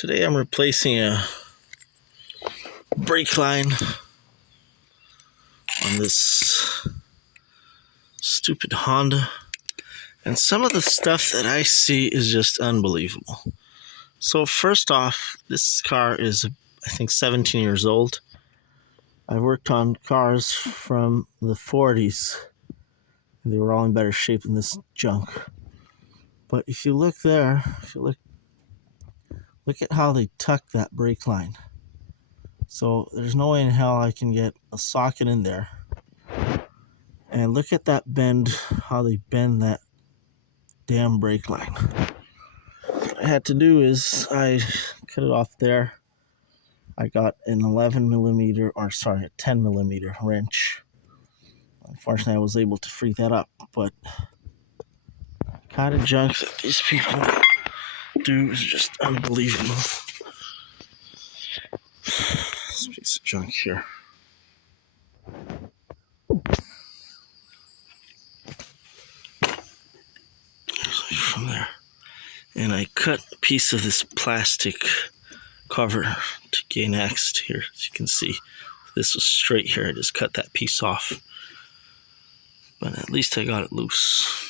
Today I'm replacing a brake line on this stupid Honda, and some of the stuff that I see is just unbelievable. So first off, this car is I think 17 years old. I've worked on cars from the 40s and they were all in better shape than this junk. But if you look there, look at how they tuck that brake line. So there's no way in hell I can get a socket in there. And look at that bend, how they bend that damn brake line. What I had to do is I cut it off there. I got an 10 millimeter wrench. Unfortunately, I was able to free that up, but kind of junk that these people do is just unbelievable. This piece of junk here. From there. And I cut a piece of this plastic cover to gain access to here. As you can see, this was straight here. I just cut that piece off. But at least I got it loose.